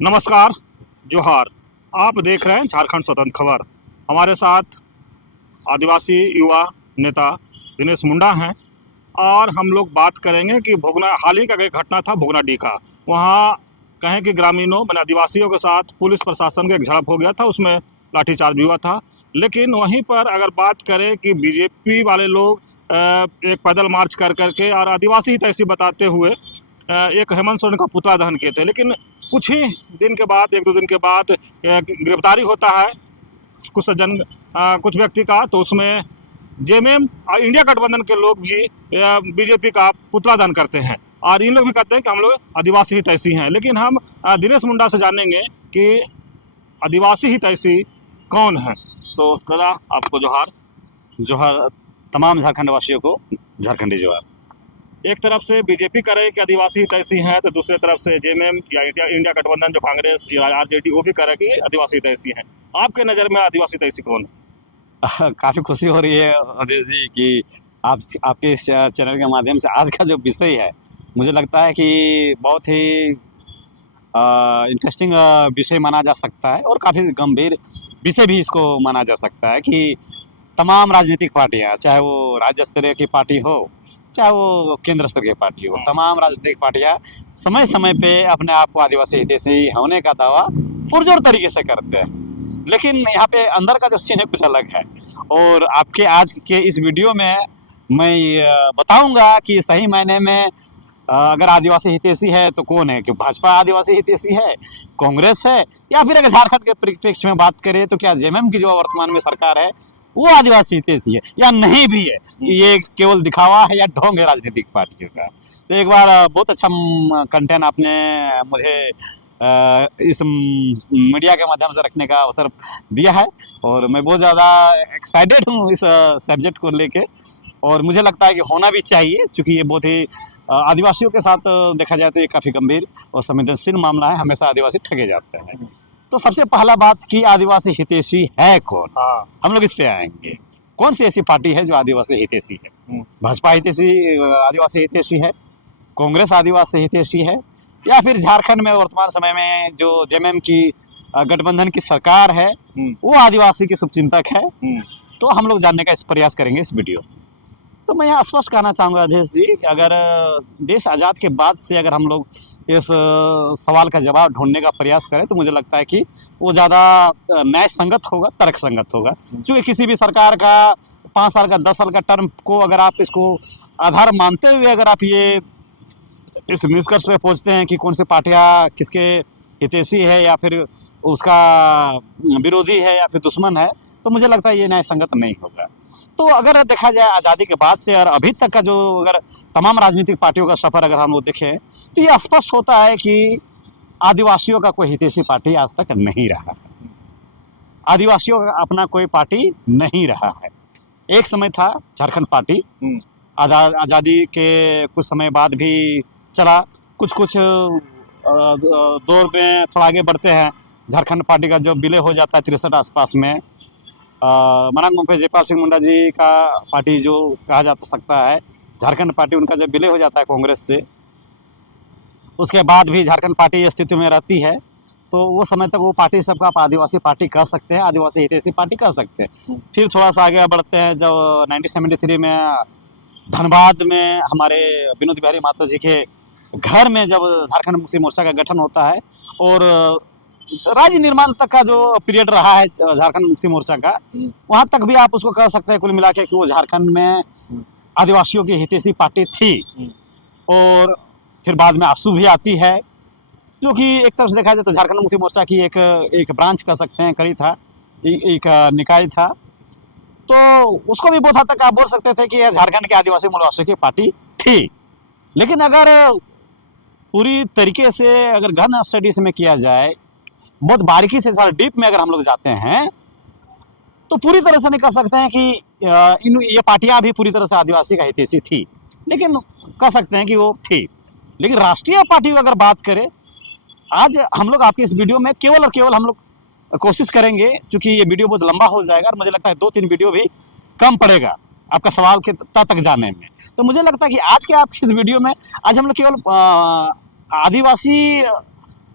नमस्कार, जोहार। आप देख रहे हैं झारखंड स्वतंत्र खबर। हमारे साथ आदिवासी युवा नेता दिनेश मुंडा हैं और हम लोग बात करेंगे कि भोगना हाल ही का एक घटना था भोगनाडीह का। वहाँ कहें कि ग्रामीणों मैंने आदिवासियों के साथ पुलिस प्रशासन का एक झड़प हो गया था, उसमें लाठीचार्ज भी हुआ था। लेकिन वहीं पर अगर बात करें कि बीजेपी वाले लोग एक पैदल मार्च कर करके और आदिवासी ही तहसील बताते हुए एक हेमंत सोरेन का पुतला दहन किए थे। लेकिन कुछ ही दिन के बाद, एक दो दिन के बाद गिरफ्तारी होता है कुछ व्यक्ति का, तो उसमें जेएमएम और इंडिया गठबंधन के लोग भी बीजेपी का पुतला दान करते हैं और इन लोग भी कहते हैं कि हम लोग आदिवासी हितैषी हैं। लेकिन हम दिनेश मुंडा से जानेंगे कि आदिवासी हितैषी कौन है। तो दादा, आपको जोहार। जोहार तमाम झारखंड वासियों को झारखंडी जोहार। एक तरफ से बीजेपी कह रहे हैं कि आदिवासी हितैषी हैं, तो दूसरी तरफ से जेएमएम या इंडिया गठबंधन जो कांग्रेस या आरजेडी वो भी कह रहे हैं कि आदिवासी हितैषी हैं। आपके नज़र में आदिवासी हितैषी कौन है? काफ़ी खुशी हो रही है अवधेश जी कि आपके इस चैनल के माध्यम से आज का जो विषय है, मुझे लगता है कि बहुत ही इंटरेस्टिंग विषय माना जा सकता है और काफ़ी गंभीर विषय भी इसको माना जा सकता है कि तमाम राजनीतिक पार्टियां, चाहे वो राज्य स्तरीय की पार्टी हो, चाहे वो केंद्र स्तर की पार्टी हो, तमाम राजनीतिक पार्टियां समय समय पे अपने आप को आदिवासी हितैषी होने का दावा पुरजोर तरीके से करते हैं। लेकिन यहाँ पे अंदर का जो सीन है कुछ अलग है और आपके आज के इस वीडियो में मैं बताऊंगा कि सही मायने में अगर आदिवासी हितैषी है तो कौन है, कि भाजपा आदिवासी हितैषी है, कांग्रेस है, या फिर अगर झारखंड के परिप्रेक्ष्य में बात करें तो क्या जेएमएम की जो वर्तमान में सरकार है वो आदिवासी हितैषी है या नहीं भी है, कि ये केवल दिखावा है या ढोंग है राजनीतिक पार्टियों का। तो एक बार बहुत अच्छा कंटेंट आपने मुझे इस मीडिया के माध्यम से रखने का अवसर दिया है और मैं बहुत ज़्यादा एक्साइटेड हूँ इस सब्जेक्ट को लेके और मुझे लगता है कि होना भी चाहिए, क्योंकि ये बहुत ही आदिवासियों के साथ देखा जाए तो ये काफ़ी गंभीर और संवेदनशील मामला है। हमेशा आदिवासी ठगे जाते हैं। तो सबसे पहला बात कि आदिवासी हितैषी है कौन, हम लोग इस पे आएंगे। कौन सी ऐसी पार्टी है जो आदिवासी हितैषी है? भाजपा हितैषी आदिवासी हितैषी है, कांग्रेस आदिवासी हितैषी है, या फिर झारखंड में वर्तमान समय में जो जेएमएम की गठबंधन की सरकार है वो आदिवासी की शुभचिंतक है? तो हम लोग जानने का इस प्रयास करेंगे इस वीडियो। तो मैं यहाँ स्पष्ट कहना चाहूँगा अधेश जी कि अगर देश आज़ाद के बाद से अगर हम लोग इस सवाल का जवाब ढूंढने का प्रयास करें तो मुझे लगता है कि वो ज़्यादा न्याय संगत होगा, तर्क संगत होगा। क्योंकि किसी भी सरकार का 5 साल का 10 साल का टर्म को अगर आप इसको आधार मानते हुए अगर आप ये इस निष्कर्ष पे पहुँचते हैं कि कौन सी पार्टियाँ किसके हितैषी है या फिर उसका विरोधी है या फिर दुश्मन है, तो मुझे लगता है ये न्याय संगत नहीं होगा। तो अगर देखा जाए आज़ादी के बाद से और अभी तक का जो अगर तमाम राजनीतिक पार्टियों का सफ़र अगर हम लोग देखें तो ये स्पष्ट होता है कि आदिवासियों का कोई हितैषी पार्टी आज तक नहीं रहा है। आदिवासियों का अपना कोई पार्टी नहीं रहा है। एक समय था झारखंड पार्टी, आज़ादी के कुछ समय बाद भी चला। कुछ दौर में थोड़ा आगे बढ़ते हैं, झारखंड पार्टी का जब विलय हो जाता है 63 आसपास में, मरांग मुंपे जयपाल सिंह मुंडा जी का पार्टी जो कहा जा सकता है झारखंड पार्टी, उनका जब विलय हो जाता है कांग्रेस से, उसके बाद भी झारखंड पार्टी अस्तित्व में रहती है। तो वो समय तक वो पार्टी सबका आप आदिवासी पार्टी कह सकते हैं, आदिवासी हितैषी पार्टी कह सकते हैं। फिर थोड़ा सा आगे बढ़ते हैं, जब 1973 में धनबाद में हमारे विनोद बिहारी महतो जी के घर में जब झारखंड मुक्ति मोर्चा का गठन होता है और राज्य निर्माण तक का जो पीरियड रहा है झारखंड मुक्ति मोर्चा का, वहाँ तक भी आप उसको कह सकते हैं कुल मिला के कि वो झारखंड में आदिवासियों की हितैषी पार्टी थी। और फिर बाद में आसू भी आती है, जो कि एक तरफ से देखा जाए तो झारखंड मुक्ति मोर्चा की एक ब्रांच कह सकते हैं, कड़ी था, एक निकाय था। तो उसको भी बहुत हद तक आप बोल सकते थे कि यह झारखंड के आदिवासी मूलवासियों की पार्टी थी। लेकिन अगर पूरी तरीके से अगर गहन स्टडीज में किया जाए, बहुत बारीकी से सारा डीप में अगर हम लोग जाते हैं, तो पूरी तरह से नहीं कह सकते हैं कि ये पार्टियां भी पूरी तरह से आदिवासी का हितैषी थी, लेकिन कह सकते हैं कि वो थी। लेकिन राष्ट्रीय पार्टी की अगर बात करें, आज हम लोग आपके इस वीडियो में केवल और केवल हम लोग कोशिश करेंगे, क्योंकि ये वीडियो बहुत लंबा हो जाएगा और मुझे लगता है 2-3 वीडियो भी कम पड़ेगा आपका सवाल के तक जाने में। तो मुझे लगता है कि आज के आपके इस वीडियो में आज हम लोग केवल आदिवासी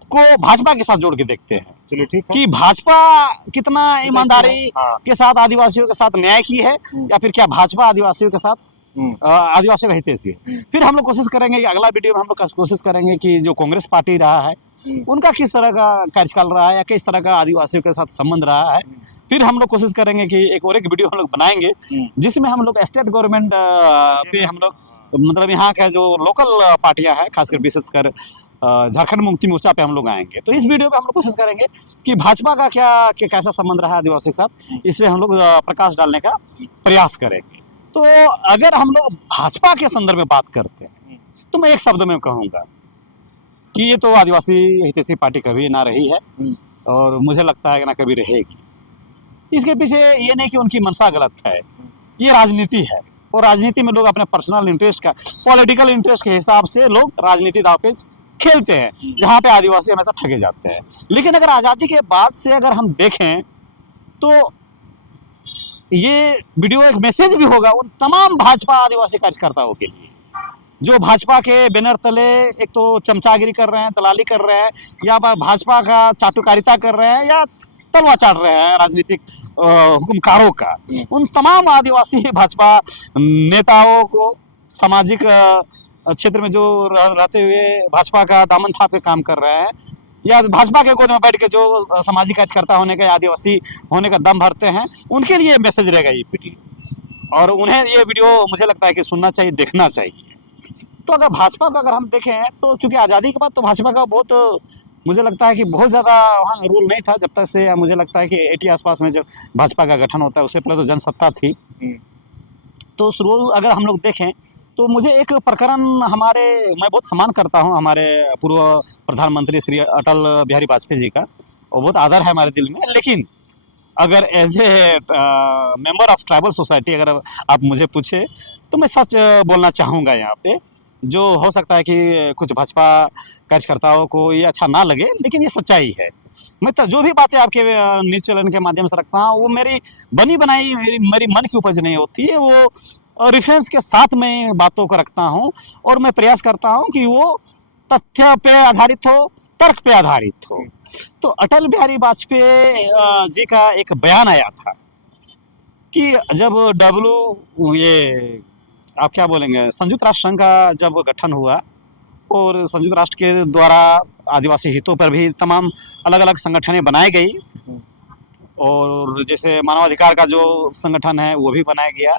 को भाजपा के साथ जोड़ के देखते हैं चलिए ठीक है। कि भाजपा कितना ईमानदारी हाँ। के साथ आदिवासियों के साथ न्याय की है, या फिर क्या भाजपा आदिवासियों के साथ आदिवासियों का हितैषी है। फिर हम लोग कोशिश करेंगे कि अगला वीडियो में हम लोग कोशिश करेंगे कि जो कांग्रेस पार्टी रहा है उनका किस तरह का कार्यकाल रहा है या किस तरह का आदिवासियों के साथ संबंध रहा है। फिर हम लोग कोशिश करेंगे कि एक वीडियो हम लोग बनाएंगे जिसमें हम लोग स्टेट गवर्नमेंट पे हम लोग मतलब यहाँ का जो लोकल पार्टियां हैं, खासकर विशेषकर झारखंड मुक्ति मोर्चा पे हम लोग आएंगे। तो इस वीडियो पे हम लोग कोशिश करेंगे कि भाजपा का कैसा संबंध रहा है आदिवासियों के साथ, इस पे हम लोग प्रकाश डालने का प्रयास करेंगे। तो अगर हम लोग भाजपा के संदर्भ में बात करते हैं तो मैं एक शब्द में कहूँगा कि ये तो आदिवासी हितैषी पार्टी कभी ना रही है और मुझे लगता है कि ना कभी रहेगी। इसके पीछे ये नहीं कि उनकी मंशा गलत है, ये राजनीति है और राजनीति में लोग अपने पर्सनल इंटरेस्ट का, पॉलिटिकल इंटरेस्ट के हिसाब से लोग राजनीति दांवपेच खेलते हैं, जहाँ पे आदिवासी हमेशा ठगे जाते हैं। लेकिन अगर आज़ादी के बाद से अगर हम देखें तो ये वीडियो एक मैसेज भी होगा उन तमाम भाजपा आदिवासी कार्यकर्ताओं के लिए जो भाजपा के बैनर तले एक तो चमचागिरी कर रहे हैं, दलाली कर रहे हैं, या भाजपा का चाटुकारिता कर रहे हैं, या तलवा चाट रहे हैं राजनीतिक हुकुमकारों का। उन तमाम आदिवासी भाजपा नेताओं को सामाजिक क्षेत्र में जो रहते हुए भाजपा का दामन थाप के काम कर रहे हैं, या भाजपा के गोद में बैठ के जो सामाजिक कार्यकर्ता होने का, आदिवासी होने का दम भरते हैं, उनके लिए मैसेज रहेगा ये वीडियो। और उन्हें ये वीडियो मुझे लगता है कि सुनना चाहिए, देखना चाहिए। तो अगर भाजपा का अगर हम देखें तो चूंकि आज़ादी के बाद तो भाजपा का बहुत, मुझे लगता है कि बहुत ज़्यादा वहाँ रोल नहीं था जब तक से, मुझे लगता है कि 80 आसपास में जब भाजपा का गठन होता है उससे पहले तो जनसत्ता थी। तो शुरू अगर हम लोग देखें तो मुझे एक प्रकरण हमारे, मैं बहुत सम्मान करता हूँ हमारे पूर्व प्रधानमंत्री श्री अटल बिहारी वाजपेयी जी का, और बहुत आदर है हमारे दिल में। लेकिन अगर as a member of tribal society अगर आप मुझे पूछे तो मैं सच बोलना चाहूँगा यहाँ पे, जो हो सकता है कि कुछ भाजपा कार्यकर्ताओं को ये अच्छा ना लगे, लेकिन ये सच्चाई है। मैं तो जो भी बातें आपके न्यूज़ चैनल के माध्यम से रखता हूँ वो मेरी बनी बनाई, मेरी मन की उपज नहीं होती है, वो रेफरेंस के साथ मैं बातों को रखता हूँ और मैं प्रयास करता हूँ कि वो तथ्य पे आधारित हो, तर्क पे आधारित हो। तो अटल बिहारी वाजपेयी जी का एक बयान आया था कि जब ये आप क्या बोलेंगे, संयुक्त राष्ट्र संघ का जब गठन हुआ और संयुक्त राष्ट्र के द्वारा आदिवासी हितों पर भी तमाम अलग अलग संगठनें बनाई गई, और जैसे मानवाधिकार का जो संगठन है वो भी बनाया गया।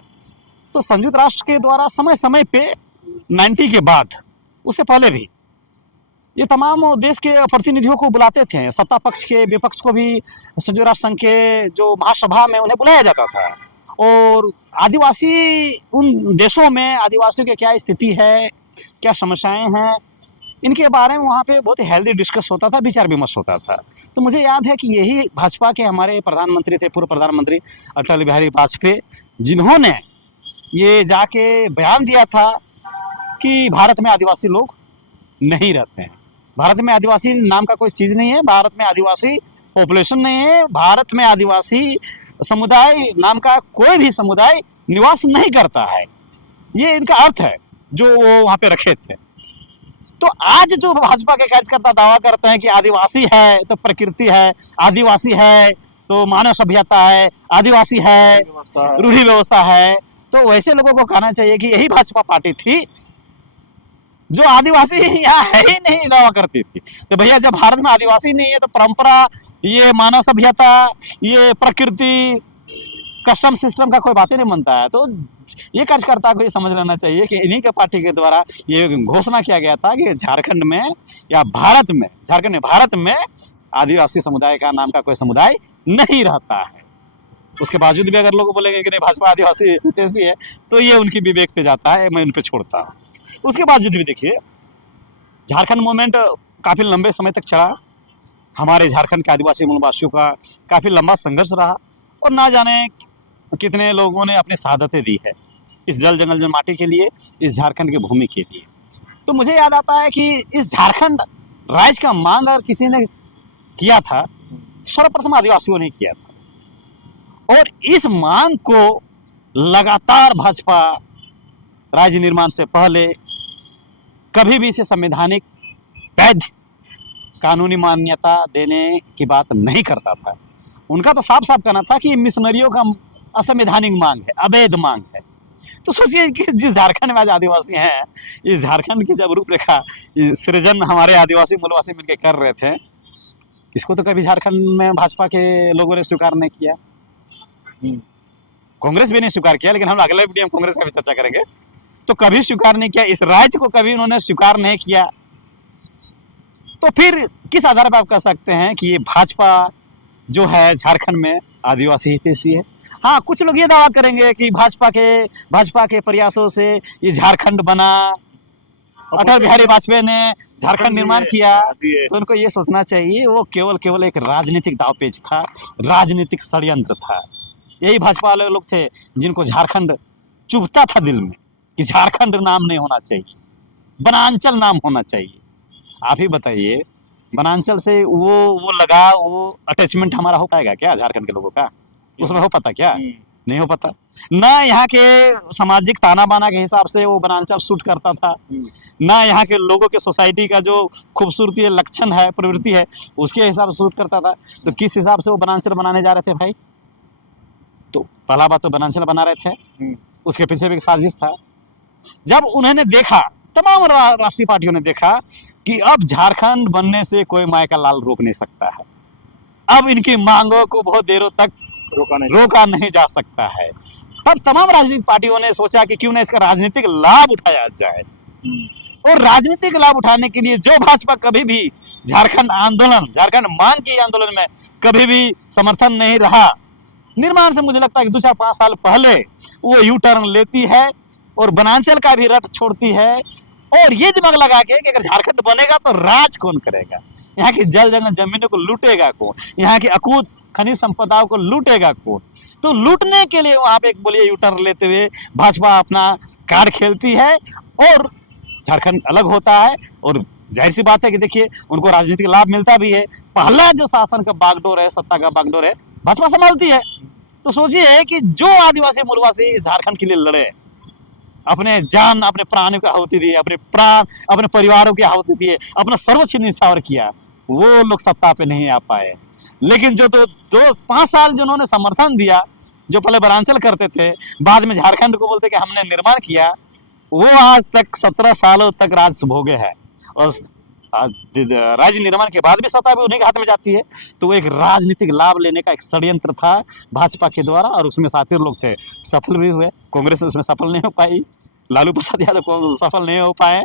तो संयुक्त राष्ट्र के द्वारा समय समय पे 90 के बाद, उससे पहले भी ये तमाम देश के प्रतिनिधियों को बुलाते थे, सत्ता पक्ष के विपक्ष को भी संयुक्त राष्ट्र संघ के जो महासभा में उन्हें बुलाया जाता था। और आदिवासी उन देशों में आदिवासियों की क्या स्थिति है, क्या समस्याएं हैं, इनके बारे में वहाँ पे बहुत हेल्दी डिस्कस होता था, विचार विमर्श होता था। तो मुझे याद है कि यही भाजपा के हमारे प्रधानमंत्री थे, पूर्व प्रधानमंत्री अटल बिहारी वाजपेयी, जिन्होंने ये जाके बयान दिया था कि भारत में आदिवासी लोग नहीं रहते हैं, भारत में आदिवासी नाम का कोई चीज़ नहीं है, भारत में आदिवासी पॉपुलेशन नहीं है, भारत में आदिवासी समुदाय नाम का कोई भी समुदाय निवास नहीं करता है। ये इनका अर्थ है जो वो वहाँ पे रखे थे। तो आज जो भाजपा के कार्यकर्ता दावा करते हैं कि आदिवासी है तो प्रकृति है, आदिवासी है तो मानव सभ्यता है, आदिवासी है रूढ़ी व्यवस्था है, तो वैसे लोगों को कहना चाहिए कि यही भाजपा पार्टी थी जो आदिवासी यहाँ है ही नहीं दावा करती थी। तो भैया जब भारत में आदिवासी नहीं है तो परंपरा, ये मानव सभ्यता, ये प्रकृति, कस्टम सिस्टम का कोई बात ही नहीं बनता है। तो ये कार्यकर्ता को ये समझ लेना चाहिए कि इन्हीं के पार्टी के द्वारा ये घोषणा किया गया था कि झारखंड में या भारत में, झारखंड में भारत में आदिवासी समुदाय का नाम का कोई समुदाय नहीं रहता है। उसके बावजूद भी अगर लोग बोलेंगे कि नहीं भाजपा आदिवासी हितैषी है तो ये उनकी विवेक पे जाता है, मैं उन पर छोड़ता हूँ। उसके बावजूद भी देखिए झारखंड मूवमेंट काफ़ी लंबे समय तक चला, हमारे झारखंड के आदिवासी मूलवासियों का काफ़ी लंबा संघर्ष रहा, और ना जाने कितने लोगों ने अपनी शहादतें दी है इस जल जंगल जल माटी के लिए, इस झारखंड की भूमि के लिए। तो मुझे याद आता है कि इस झारखंड राज्य का मांग अगर किसी ने किया था, सर्वप्रथम आदिवासियों ने किया था, और इस मांग को लगातार भाजपा राज्य निर्माण से पहले कभी भी इसे संवैधानिक वैध कानूनी मान्यता देने की बात नहीं करता था। उनका तो साफ साफ कहना था कि मिशनरियों का असंवैधानिक मांग है, अवैध मांग है। तो सोचिए कि जिस झारखंड में आज आदिवासी हैं, इस झारखंड की जब रूपरेखा सृजन हमारे आदिवासी मूलवासी मिलकर कर रहे थे, इसको तो कभी झारखंड में भाजपा के लोगों ने स्वीकार नहीं किया, कांग्रेस भी नहीं स्वीकार किया, लेकिन हम अगले वीडियो में कांग्रेस का भी चर्चा करेंगे। तो कभी स्वीकार नहीं किया, इस राज्य को कभी उन्होंने स्वीकार नहीं किया। तो फिर किस आधार पर आप कह सकते हैं कि ये भाजपा जो है झारखंड में आदिवासी हितैषी है? हाँ, कुछ लोग ये दावा करेंगे कि भाजपा के प्रयासों से ये झारखंड बना, अटल बिहारी वाजपेयी ने झारखंड निर्माण किया। तो उनको ये सोचना चाहिए वो केवल एक राजनीतिक दावपेच था, राजनीतिक षड्यंत्र था। यही भाजपा वाले लोग थे जिनको झारखंड चुभता था दिल में कि झारखंड नाम नहीं होना चाहिए, वनांचल नाम होना चाहिए। आप ही बताइए, वनांचल से वो लगा, वो अटैचमेंट हमारा हो पाएगा क्या झारखंड के लोगों का? उसमें हो पाता क्या? नहीं हो पाता। ना यहाँ के सामाजिक ताना बाना के हिसाब से वो वनांचल सूट करता था, ना यहाँ के लोगों के सोसाइटी का जो खूबसूरती लक्षण है, प्रवृत्ति है, उसके हिसाब से सूट करता था। तो किस हिसाब से वो वनांचल बनाने जा रहे थे भाई? तो पहला बात तो वनांचल बना रहे थे, उसके पीछे भी एक साजिश था। जब उन्होंने देखा, तमाम राष्ट्रीय पार्टियों ने देखा कि अब झारखंड बनने से कोई माय का लाल रोक नहीं सकता है, अब इनकी मांगों को बहुत देरों तक रोका नहीं जा सकता है, तब तमाम राजनीतिक पार्टियों ने सोचा कि क्यों ना इसका राजनीतिक लाभ उठाया जाए। और राजनीतिक लाभ उठाने के लिए जो भाजपा कभी भी झारखंड आंदोलन, झारखंड मांग की आंदोलन में कभी भी समर्थन नहीं रहा, निर्माण से मुझे लगता है कि 2-4-5 साल पहले वो यू टर्न लेती है और वनांचल का भी रट छोड़ती है, और ये दिमाग लगा के कि अगर झारखंड बनेगा तो राज कौन करेगा, यहाँ की जल जंगल जमीनों को लूटेगा कौन, यहाँ की अकूत खनिज संपदाओं को लूटेगा कौन। तो लूटने के लिए वहाँ पे एक बोलिए यू टर्न लेते हुए भाजपा अपना कार्ड खेलती है और झारखंड अलग होता है। और जाहिर सी बात है कि देखिए उनको राजनीतिक लाभ मिलता भी है। पहला जो शासन का बागडोर है, सत्ता का बागडोर है, भाजपा संभालती है। तो सोचिए कि जो आदिवासी मूलवासी झारखंड के लिए लड़े, अपने जान, अपने प्राणों की आहुति दिए, अपने प्राण, अपने परिवारों की आहुति दिए, अपना सर्वोच्च न्यौछावर किया, वो लोग सत्ता पे नहीं आ पाए। लेकिन जो 2-5 साल जिन्होंने समर्थन दिया, जो पहले वनांचल करते थे, बाद में झारखंड को बोलते कि हमने निर्माण किया, वो आज तक 17 सालों तक राज भोगे है। और राज्य निर्माण के बाद भी सत्ता भी उन्हीं के हाथ में जाती है। तो वो एक राजनीतिक लाभ लेने का एक षड्यंत्र था भाजपा के द्वारा, और उसमें साथी लोग थे, सफल भी हुए। कांग्रेस उसमें सफल नहीं हो पाई, लालू प्रसाद यादव सफल नहीं हो पाए।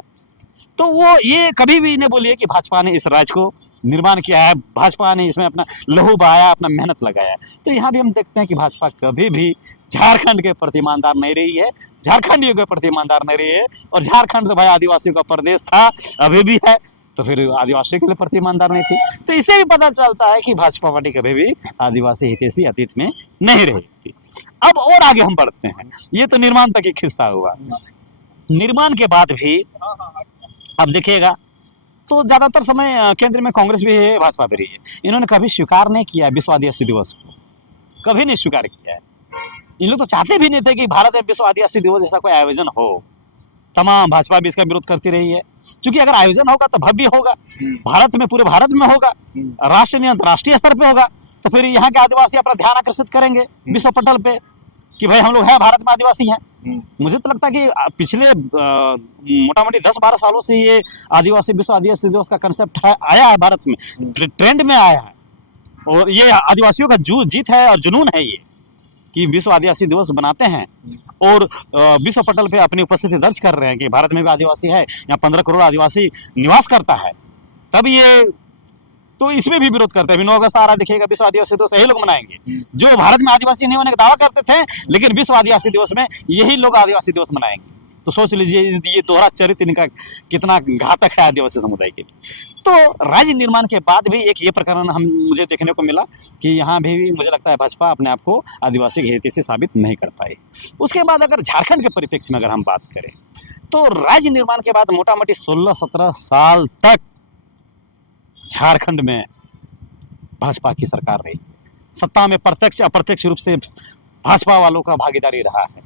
तो वो ये कभी भी नहीं बोलिए कि भाजपा ने इस राज्य को निर्माण किया है, भाजपा ने इसमें अपना लहू बहाया, अपना मेहनत लगाया। तो यहाँ भी हम देखते हैं कि भाजपा कभी भी झारखंड के प्रति ईमानदार नहीं रही है, झारखंडियों के प्रति ईमानदार नहीं रही है। और झारखंड तो भाई आदिवासियों का प्रदेश था, अभी भी है, तो फिर आदिवासियों के लिए प्रति ईमानदार नहीं थी। तो इससे भी पता चलता है कि भाजपा पार्टी कभी भी आदिवासी हितैषी अतीत में नहीं रही थी। अब और आगे हम बढ़ते हैं, ये तो निर्माण तक एक हिस्सा हुआ। निर्माण के बाद भी अब देखिएगा तो ज्यादातर समय केंद्र में कांग्रेस भी है, भाजपा भी रही है। इन्होंने कभी स्वीकार नहीं किया विश्व आदिवासी दिवस को, कभी नहीं स्वीकार किया है। इन लोग तो चाहते भी नहीं थे कि भारत में विश्व आदिवासी दिवस जैसा कोई आयोजन हो। तमाम भाजपा भी इसका विरोध करती रही है, क्योंकि अगर आयोजन होगा तो भव्य होगा, भारत में, पूरे भारत में होगा, राष्ट्रीय अंतर्राष्ट्रीय स्तर पे होगा, तो फिर यहाँ के आदिवासी अपना ध्यान आकर्षित करेंगे विश्व पटल पे कि भाई हम लोग हैं, भारत में आदिवासी हैं। मुझे तो लगता है कि पिछले मोटा मोटी 10-12 सालों से ये विश्व आदिवासी दिवस का कंसेप्ट आया है, भारत में ट्रेंड में आया है। और ये आदिवासियों का जीत है और जुनून है ये कि विश्व आदिवासी दिवस बनाते हैं और विश्व पटल पे अपनी उपस्थिति दर्ज कर रहे हैं कि भारत में भी आदिवासी है, यहाँ 15 करोड़ आदिवासी निवास करता है। तब ये तो इसमें भी विरोध करते हैं। 9 अगस्त आ रहा है, देखिएगा, विश्व आदिवासी दिवस यही लोग मनाएंगे जो भारत में आदिवासी नहीं होने का दावा करते थे, लेकिन विश्व आदिवासी दिवस में यही लोग आदिवासी दिवस मनाएंगे। तो सोच लीजिए ये दोहरा चरित्र इनका कितना घातक है आदिवासी समुदाय के लिए। तो राज्य निर्माण के बाद भी एक ये प्रकरण मुझे देखने को मिला कि यहाँ भी मुझे लगता है भाजपा अपने आप को आदिवासी के हित से साबित नहीं कर पाई। उसके बाद अगर झारखंड के परिप्रेक्ष्य में अगर हम बात करें तो राज्य निर्माण के बाद मोटा मोटी 16-17 साल तक झारखंड में भाजपा की सरकार रही। सत्ता में प्रत्यक्ष अप्रत्यक्ष रूप से भाजपा वालों का भागीदारी रहा है,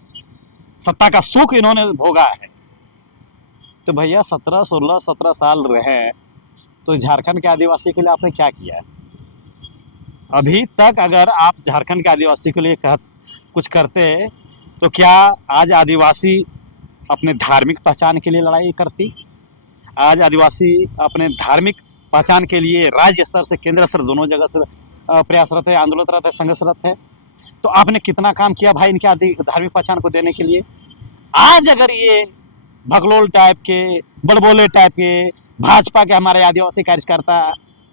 सत्ता का सुख इन्होंने भोगा है। तो भैया 17-16-17 साल रहे तो झारखंड के आदिवासी के लिए आपने क्या किया है? अभी तक अगर आप झारखंड के आदिवासी के लिए कुछ करते तो क्या आज आदिवासी अपने धार्मिक पहचान के लिए लड़ाई करती? आज आदिवासी अपने धार्मिक पहचान के लिए राज्य स्तर से केंद्र स्तर दोनों जगह से प्रयासरत है, आंदोलनरत है, संघर्षरत है। तो आपने कितना काम किया भाई इनके धार्मिक पहचान को देने के लिए? आज अगर ये भगलोल टाइप के, बड़बोले टाइप के भाजपा के हमारे आदिवासी कार्यकर्ता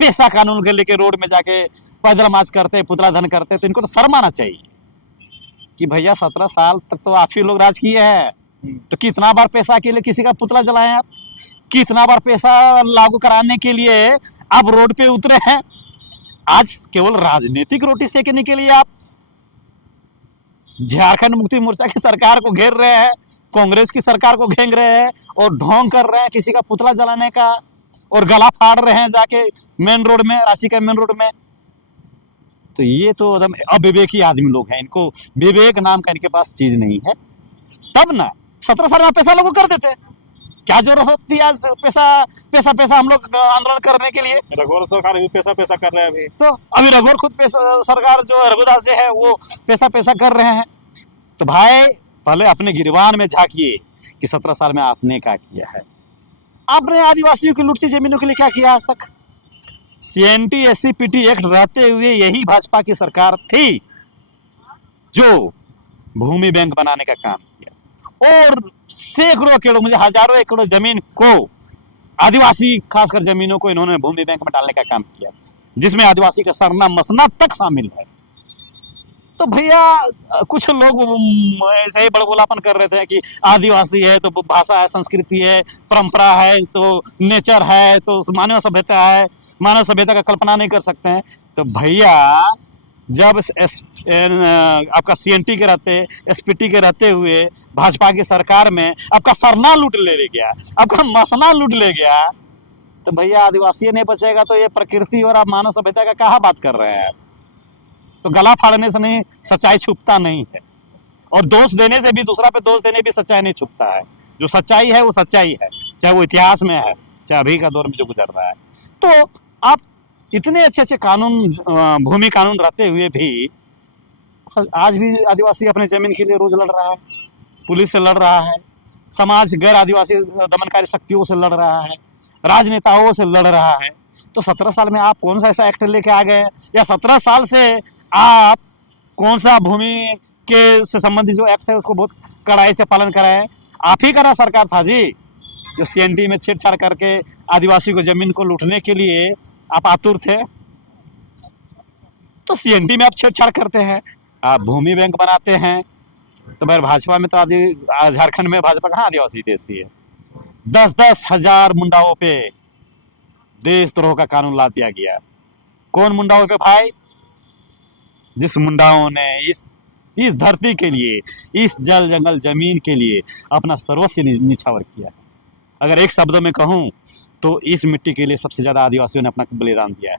पेशा कानून के लेके रोड में जाके पैदल मार्च करते, पुतला दहन करते, तो इनको तो शर्म आना चाहिए कि भैया 17 साल तक तो आप ही लोग राज किए हैं, तो कितना बार पैसा के लिए किसी का पुतला जलाए आप? कितना बार पैसा लागू कराने के लिए आप रोड पे उतरे हैं? आज केवल राजनीतिक रोटी सेकने के लिए आप झारखंड मुक्ति मोर्चा की सरकार को घेर रहे हैं, कांग्रेस की सरकार को घेर रहे हैं और ढोंग कर रहे हैं किसी का पुतला जलाने का, और गला फाड़ रहे हैं जाके मेन रोड में, रांची का मेन रोड में। तो ये तो एकदम अविवेकी आदमी लोग हैं, इनको विवेक नाम का इनके पास चीज नहीं है। तब ना 17 साल में पैसा लोग कर देते, क्या जरूरत होती है आज पैसा हम लोग आंदोलन करने के लिए? रघुवर सरकार भी पैसा कर रहे हैं अभी। तो अभी रघुवर खुद पैसा, सरकार जो रघुदास जी है वो पैसा कर रहे हैं। तो भाई पहले अपने गिरबान में झांकिए कि 17 साल में आपने क्या किया है। आपने आदिवासियों की लुटती जमीनों के लिए क्या किया आज तक? CNT SC/PT एक्ट रहते हुए यही भाजपा की सरकार थी जो भूमि बैंक बनाने का काम किया और सैकड़ों एकड़ों, मुझे हजारों एकड़ों जमीन को, आदिवासी खासकर जमीनों को इन्होंने भूमि बैंक में डालने का काम किया, जिसमें आदिवासी का सरना मसना तक शामिल है। तो भैया कुछ लोग ऐसे ही बड़बोलापन कर रहे थे कि आदिवासी है तो भाषा है, संस्कृति है, परंपरा है, तो नेचर है, तो मानव सभ्यता है, मानव सभ्यता का कल्पना नहीं कर सकते हैं। तो भैया जब आपका CNT के रहते, SPT के रहते हुए भाजपा की सरकार में आपका सरना लूट ले गया, आपका मसना लूट ले गया, तो भैया आदिवासी नहीं बचेगा तो ये प्रकृति और आप मानव सभ्यता का कहाँ बात कर रहे हैं? तो गला फाड़ने से नहीं सच्चाई छुपता नहीं है, और दोष देने से भी, दूसरा पे दोष देने भी सच्चाई नहीं छुपता है। जो सच्चाई है वो सच्चाई है, चाहे वो इतिहास में है, चाहे अभी का दौर में जो गुजर रहा है। तो आप इतने अच्छे कानून, भूमि कानून रहते हुए भी आज भी आदिवासी अपने जमीन के लिए रोज लड़ रहा है, पुलिस से लड़ रहा है, समाज गैर आदिवासी दमनकारी शक्तियों से लड़ रहा है, राजनेताओं से लड़ रहा है। तो 17 साल में आप कौन सा ऐसा एक्ट लेके आ गए, या 17 साल से आप कौन सा भूमि के से संबंधित जो एक्ट है उसको बहुत कड़ाई से पालन कराए? आप ही का सरकार था जी जो CNT में छेड़छाड़ करके आदिवासी को जमीन को लूटने के लिए आप आतुर थे। तो CNT में आप छेड़छाड़ करते हैं, आप भूमि बैंक बनाते हैं, तो भाई भाजपा में तो झारखंड में भाजपा कहाँ आदिवासी देती है? 10-10 हजार मुंडाओं पे देशद्रोह का कानून ला दिया गया। कौन मुंडाओं पे भाई? जिस मुंडाओं ने इस धरती के लिए, इस जल जंगल जमीन के लिए अपना सर्वस्व निछावर किया। अगर एक शब्दों में कहूँ तो इस मिट्टी के लिए सबसे ज्यादा आदिवासियों ने अपना बलिदान दिया है।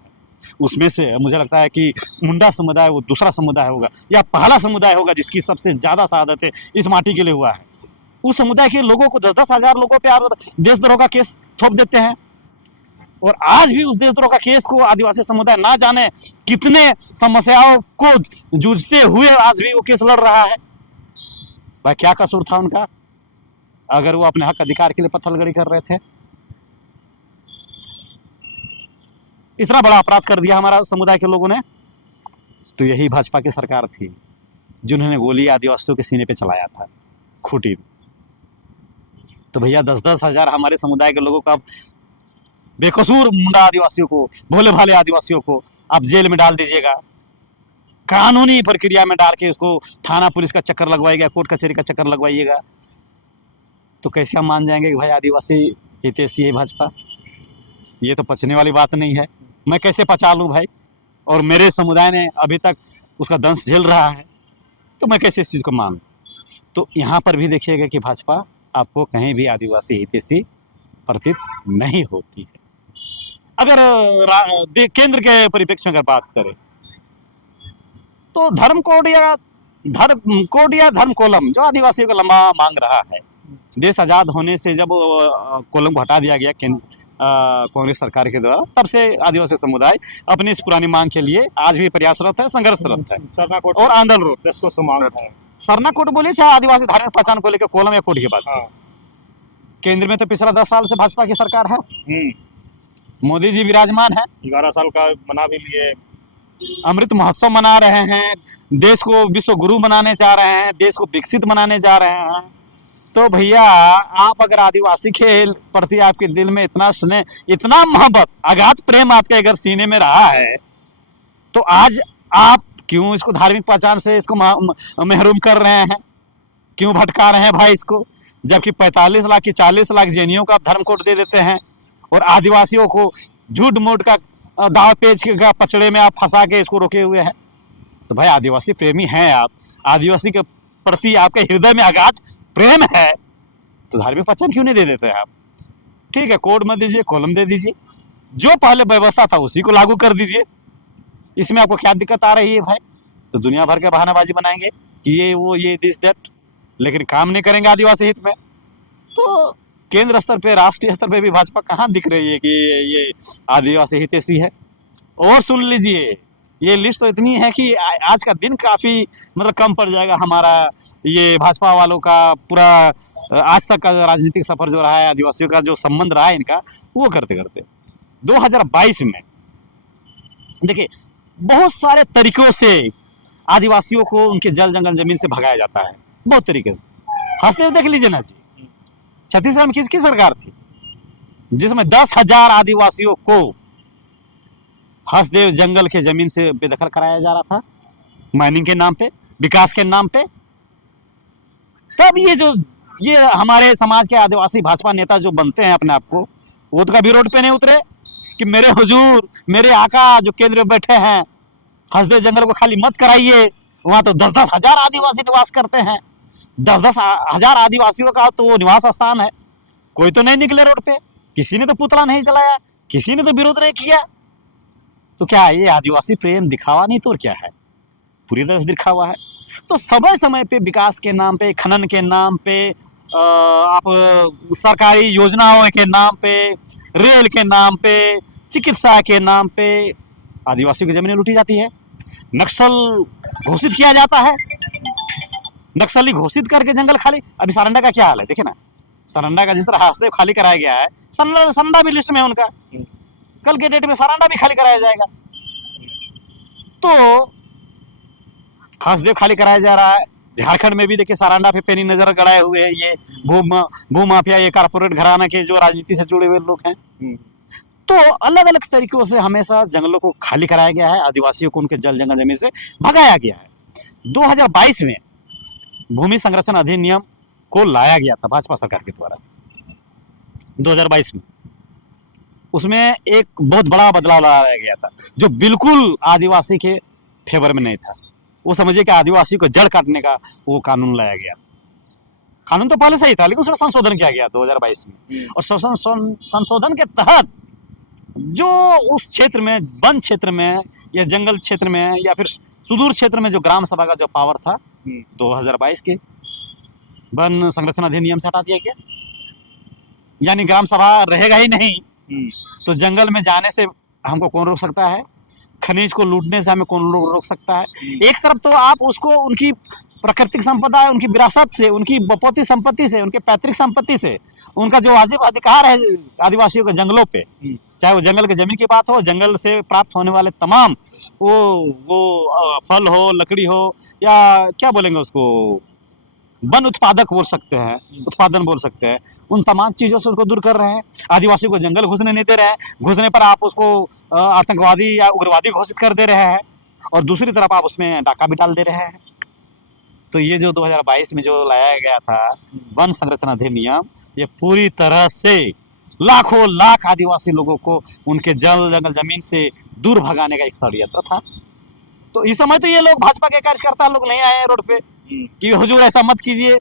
उसमें से मुझे लगता है कि मुंडा समुदाय वो दूसरा समुदाय होगा या पहला समुदाय होगा जिसकी सबसे ज्यादा शहादतें इस माटी के लिए हुआ है। उस समुदाय के लोगों को 10-10 हजार लोगों पे आप देशद्रोह का केस थोप देते हैं, और आज भी उस देशद्रोह का केस को आदिवासी समुदाय ना जाने कितने समस्याओं को जूझते हुए आज भी वो केस लड़ रहा है। भाई क्या कसूर था उनका अगर वो अपने हक अधिकार के लिए पत्थरगड़ी कर रहे थे? इतना बड़ा अपराध कर दिया हमारा समुदाय के लोगों ने। तो यही भाजपा की सरकार थी जिन्होंने गोली आदिवासियों के सीने पे चलाया था, खूंटी। तो भैया 10-10 हजार हमारे समुदाय के लोगों का बेकसूर मुंडा आदिवासियों को, भोले भाले आदिवासियों को आप जेल में डाल दीजिएगा, कानूनी प्रक्रिया में डाल के उसको थाना पुलिस का चक्कर लगवाइएगा, कोर्ट कचहरी का चक्कर लगवाइएगा, तो कैसे हम मान जाएंगे कि भाई आदिवासी हितैषी है भाजपा? ये तो पचने वाली बात नहीं है। मैं कैसे पचा लूँ भाई? और मेरे समुदाय ने अभी तक उसका दंश झेल रहा है, तो मैं कैसे इस चीज़ को मान लूँ? तो यहाँ पर भी देखिएगा कि भाजपा आपको कहीं भी आदिवासी हितैषी प्रतीत नहीं होती है। अगर केंद्र के परिप्रेक्ष्य में अगर बात करें तो धर्म कोड या धर्म कोलम जो आदिवासियों को लंबा मांग रहा है, देश आज़ाद होने से जब कोलम को हटा दिया गया केंद्र कांग्रेस सरकार के द्वारा, तब से आदिवासी समुदाय अपनी इस पुरानी मांग के लिए आज भी प्रयासरत है, संघर्षरत है सरना कोड और आंदोलनरत। दस को समान है। सरना कोड बोले चाहे आदिवासी धार्मिक पहचान को लेकर कोलम या कोड की बात हाँ। केंद्र में तो पिछला 10 साल से भाजपा की सरकार है, मोदी जी विराजमान है, 11 साल का बना भी लिए। अमृत महोत्सव मना रहे हैं, देश को विश्व गुरु बनाने जा रहे हैं, देश को विकसित बनाने जा रहे हैं। तो भैया आप अगर आदिवासी के प्रति आपके दिल में इतना स्नेह, इतना मोहब्बत, अगाध प्रेम आपके अगर सीने में रहा है, तो आज आप क्यों इसको धार्मिक पहचान से इसको महरूम कर रहे हैं, क्यों भटका रहे हैं भाई इसको? जबकि 45 लाख की 40 लाख जैनियों का आप धर्म कोड दे देते हैं और आदिवासियों को झूठ मूठ का दाव पेच का पचड़े में आप फंसा के इसको रोके हुए हैं। तो भाई आदिवासी प्रेमी हैं आप, आदिवासी के प्रति आपके हृदय में अगाध प्रेम है, तो धार्मिक पहचान क्यों नहीं दे देते आप? ठीक है, कोड मत दीजिए, कॉलम दे दीजिए, जो पहले व्यवस्था था उसी को लागू कर दीजिए। इसमें आपको क्या दिक्कत आ रही है भाई? तो दुनिया भर के बहानाबाजी बनाएंगे कि ये वो ये दिस दैट, लेकिन काम नहीं करेंगे आदिवासी हित में। तो केंद्र स्तर पे, राष्ट्रीय स्तर पे भी भाजपा कहाँ दिख रही है कि ये आदिवासी हितैषी है? और सुन लीजिए, ये लिस्ट तो इतनी है कि आज का दिन काफ़ी मतलब कम पड़ जाएगा हमारा, ये भाजपा वालों का पूरा आज तक का राजनीतिक सफर जो रहा है, आदिवासियों का जो संबंध रहा है इनका, वो करते करते 2022 में देखिए बहुत सारे तरीकों से आदिवासियों को उनके जल जंगल जमीन से भगाया जाता है, बहुत तरीके से। हंसदेव देख लीजिए ना जी, छत्तीसगढ़ में किसकी सरकार थी जिसमें 10,000 आदिवासियों को हंसदेव जंगल के जमीन से बेदखल कराया जा रहा था, माइनिंग के नाम पे, विकास के नाम पे। तब ये हमारे समाज के आदिवासी भाजपा नेता जो बनते हैं अपने आप को, वो तो कभी रोड पे नहीं उतरे कि मेरे हुजूर, मेरे आका जो केंद्र में बैठे हैं, हंसदेव जंगल को खाली मत कराइए, वहां तो 10-10 हजार आदिवासी निवास करते हैं। 10-10 हजार आदिवासियों का तो वो निवास स्थान है, कोई तो नहीं निकले रोड पे, किसी ने तो पुतला नहीं जलाया, किसी ने तो विरोध नहीं किया। तो क्या ये आदिवासी प्रेम दिखावा नहीं तो और क्या है? पूरी तरह से दिखावा है। तो समय समय पे विकास के नाम पे, खनन के नाम पे, आप सरकारी योजनाओं के नाम पे, रेल के नाम पे, चिकित्सा के नाम पे आदिवासियों की जमीनें लूटी जाती है। नक्सल घोषित किया जाता है, नक्सली घोषित करके जंगल खाली। अभी सारंडा का क्या हाल है देखिए ना, सारंडा का जिस तरह हंसदेव खाली कराया गया है, सारंडा भी लिस्ट में है उनका, कल के डेट में सारंडा भी खाली कराया जाएगा। तो हंसदेव खाली कराया जा रहा है, झारखंड में भी देखिए सारंडा पे पैनी नजर गड़ाए हुए हैं ये भू माफिया, ये कारपोरेट घराना के जो राजनीति से जुड़े हुए लोग हैं। तो अलग अलग तरीकों से हमेशा जंगलों को खाली कराया गया है, आदिवासियों को उनके जल जंगल जमीन से भगाया गया है। 2022 में भूमि संरक्षण अधिनियम को लाया गया था भाजपा सरकार के द्वारा 2022 में। उसमें एक बहुत बड़ा बदलाव लाया गया था जो बिल्कुल आदिवासी के फेवर में नहीं था। वो समझिए कि आदिवासी को जड़ काटने का वो कानून लाया गया। कानून तो पहले से ही था लेकिन उसमें संशोधन किया गया 2022 में, और संशोधन के तहत जो उस क्षेत्र में, वन क्षेत्र में या जंगल क्षेत्र में या फिर सुदूर क्षेत्र में जो ग्राम सभा का जो पावर था 2022 के वन संरक्षण अधिनियम से हटा दिया गया। यानी ग्राम सभा रहेगा ही नहीं तो जंगल में जाने से हमको कौन रोक सकता है, खनिज को लूटने से हमें कौन रोक सकता है। एक तरफ तो आप उसको उनकी प्राकृतिक संपदा है, उनकी विरासत से, उनकी बपौती संपत्ति से, उनके पैतृक संपत्ति से, उनका जो वाजिब अधिकार है आदिवासियों के जंगलों पे, चाहे वो जंगल के जमीन की बात हो, जंगल से प्राप्त होने वाले तमाम वो फल हो, लकड़ी हो, या क्या बोलेंगे उसको, वन उत्पादक बोल सकते हैं, उत्पादन बोल सकते हैं, उन तमाम चीज़ों से उसको दूर कर रहे हैं। आदिवासियों को जंगल घुसने नहीं दे रहे हैं, घुसने पर आप उसको आतंकवादी या उग्रवादी घोषित कर दे रहे हैं, और दूसरी तरफ आप उसमें डाका भी डाल दे रहे हैं। तो ये जो 2022 में जो लाया गया था वन संरक्षण अधिनियम, ये पूरी तरह से लाखों लाख आदिवासी लोगों को उनके जल जंगल जमीन से दूर भगाने का एक षड्यंत्र था। तो इस समय तो ये लोग भाजपा के कार्यकर्ता लोग नहीं आए रोड पे कि हुजूर ऐसा मत कीजिए,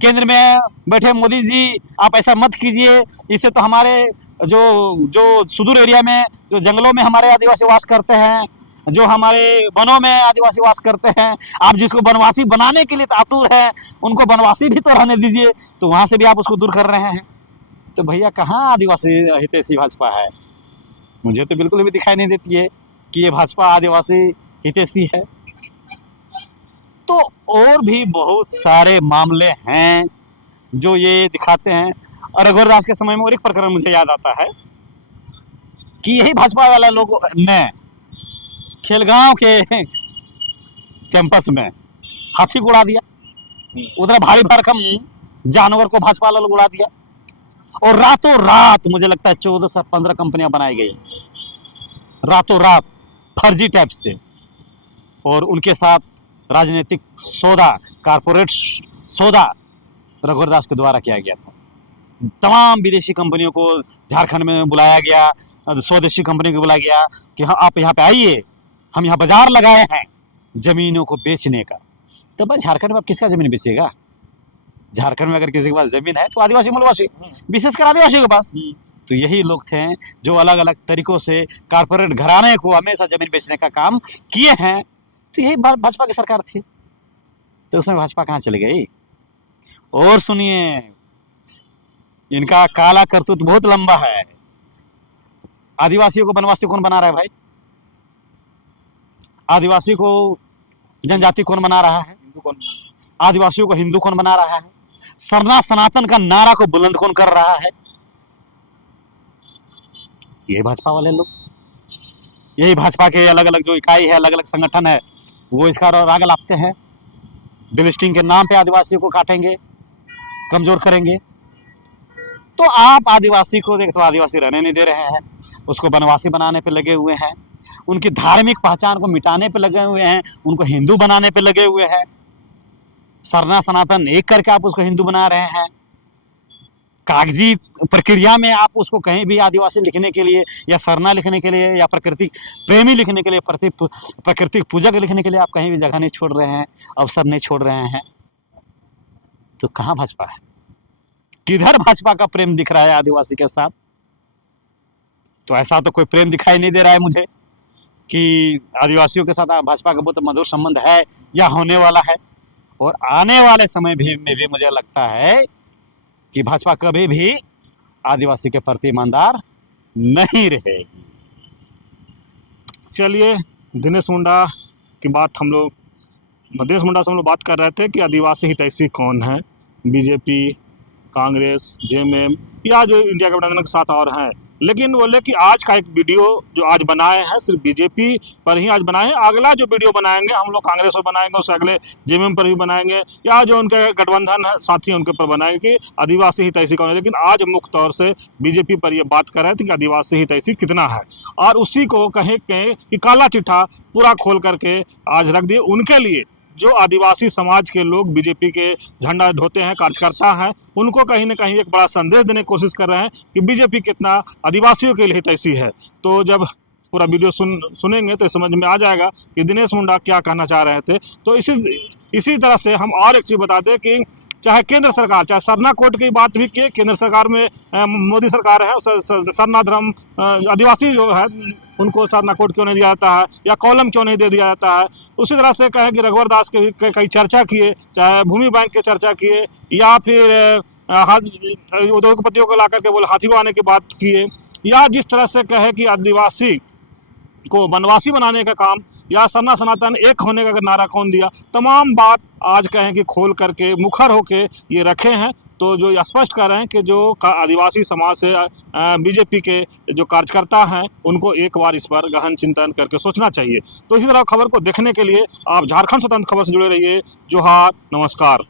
केंद्र में बैठे मोदी जी आप ऐसा मत कीजिए, इससे तो हमारे जो जो सुदूर एरिया में जो जंगलों में हमारे आदिवासी वास करते हैं, जो हमारे वनों में आदिवासी वास करते हैं, आप जिसको वनवासी बनाने के लिए आतुर हैं उनको वनवासी भी तो रहने दीजिए, तो वहाँ से भी आप उसको दूर कर रहे हैं। तो भैया कहाँ आदिवासी हितैषी भाजपा है? मुझे तो बिल्कुल भी दिखाई नहीं देती है कि ये भाजपा आदिवासी हितैषी है। तो और भी बहुत सारे मामले हैं जो ये दिखाते हैं। और रघुवरदास के समय में और एक प्रकरण मुझे याद आता है कि यही भाजपा वाला लोग ने खेलगांव के कैंपस में हाथी को उड़ा दिया, उतना भारी भरकम जानवर को भाजपा वाला लोग उड़ा दिया, और रातों रात मुझे लगता है 14 से 15 कंपनियां बनाई गई, रातों रात फर्जी टाइप से। और उनके साथ राजनीतिक सौदा, कारपोरेट सौदा रघुवरदास के द्वारा किया गया था। तमाम विदेशी कंपनियों को झारखंड में बुलाया गया, स्वदेशी कंपनियों को बुलाया गया कि हाँ आप यहाँ पे आइए, हम यहाँ बाजार लगाए हैं जमीनों को बेचने का। तो भाई झारखंड में आप किसका जमीन बेचेगा? झारखंड में अगर किसी के पास जमीन है तो आदिवासी मूलवासी, विशेषकर आदिवासियों के पास। तो यही लोग थे जो अलग अलग तरीकों से कारपोरेट घराने को हमेशा जमीन बेचने का काम किए हैं। तो यही भाजपा की सरकार थी। तो उसमें भाजपा कहाँ चली गई? और सुनिए, इनका काला करतूत बहुत लंबा है। आदिवासियों को वनवासी कौन बना रहा है भाई? आदिवासी को जनजाति कौन बना रहा है? आदिवासियों को हिंदू कौन बना रहा है? सरना सनातन का नारा को बुलंद कौन कर रहा है? यही भाजपा वाले लोग, यही भाजपा के अलग अलग जो इकाई है, अलग अलग संगठन है, वो इसका राग लापते हैं। डिलिस्टिंग के नाम पे आदिवासियों को काटेंगे, कमजोर करेंगे। तो आप आदिवासी को देख, तो आदिवासी रहने नहीं दे रहे हैं, उसको वनवासी बनाने पे लगे हुए हैं, उनकी धार्मिक पहचान को मिटाने पे लगे हुए हैं, उनको हिंदू बनाने पे लगे हुए हैं। सरना सनातन एक करके आप उसको हिंदू बना रहे हैं। कागजी प्रक्रिया में आप उसको कहीं भी आदिवासी लिखने के लिए या सरना लिखने के लिए या प्रकृति प्रेमी लिखने के लिए, प्रकृति पूजक लिखने के लिए आप कहीं भी जगह नहीं छोड़ रहे हैं, अवसर नहीं छोड़ रहे हैं। तो कहाँ भाजपा है? किधर भाजपा का प्रेम दिख रहा है आदिवासी के साथ? तो ऐसा तो कोई प्रेम दिखाई नहीं दे रहा है मुझे कि आदिवासियों के साथ भाजपा का बहुत मधुर संबंध है या होने वाला है। और आने वाले समय में भी मुझे लगता है कि भाजपा कभी भी आदिवासी के प्रति ईमानदार नहीं रहेगी। चलिए, दिनेश मुंडा की बात दिनेश मुंडा से हम लोग बात कर रहे थे कि आदिवासी हितैषी कौन है। बीजेपी, कांग्रेस, जेएमएम या जो इंडिया गठबंधन के साथ और हैं। लेकिन बोले कि आज का एक वीडियो जो आज बनाए हैं सिर्फ बीजेपी पर ही आज बनाए हैं। अगला जो वीडियो बनाएंगे हम लोग कांग्रेस पर बनाएंगे, उससे अगले जेएमएम पर भी बनाएंगे, या जो उनके गठबंधन साथी हैं उनके पर बनाएंगे कि आदिवासी हितैषी कौन है। लेकिन आज मुख्य तौर से बीजेपी पर ये बात कर रहे थे कि आदिवासी हितैषी कितना है, और उसी को कहें कि काला चिट्ठा पूरा खोल करके आज रख दिए। उनके लिए जो आदिवासी समाज के लोग बीजेपी के झंडा ढोते हैं, कार्यकर्ता हैं, उनको कहीं ना कहीं एक बड़ा संदेश देने की कोशिश कर रहे हैं कि बीजेपी कितना आदिवासियों के लिए हितैषी है। तो जब पूरा वीडियो सुनेंगे तो समझ में आ जाएगा कि दिनेश मुंडा क्या कहना चाह रहे थे। तो इसी तरह से हम और एक चीज़ बता दें कि चाहे केंद्र सरकार, चाहे सरना कोड की बात भी की, केंद्र सरकार में मोदी सरकार है, सरना धर्म आदिवासी जो है उनको सरना कोड क्यों नहीं दिया जाता है, या कॉलम क्यों नहीं दे दिया जाता है। उसी तरह से कहें कि रघुवरदास के कई चर्चा किए, चाहे भूमि बैंक की चर्चा किए, या फिर उद्योगपतियों को ला करके बोले हाथी आने की बात किए, या जिस तरह से कहे कि आदिवासी को वनवासी बनाने का काम या सरना सनातन एक होने का नारा कौन दिया, तमाम बात आज कहें कि खोल करके मुखर होके ये रखे हैं। तो जो स्पष्ट कर रहे हैं कि जो आदिवासी समाज से बीजेपी के जो कार्यकर्ता हैं उनको एक बार इस पर गहन चिंतन करके सोचना चाहिए। तो इसी तरह खबर को देखने के लिए आप झारखंड स्वतंत्र खबर से जुड़े रहिए। जोहार, नमस्कार।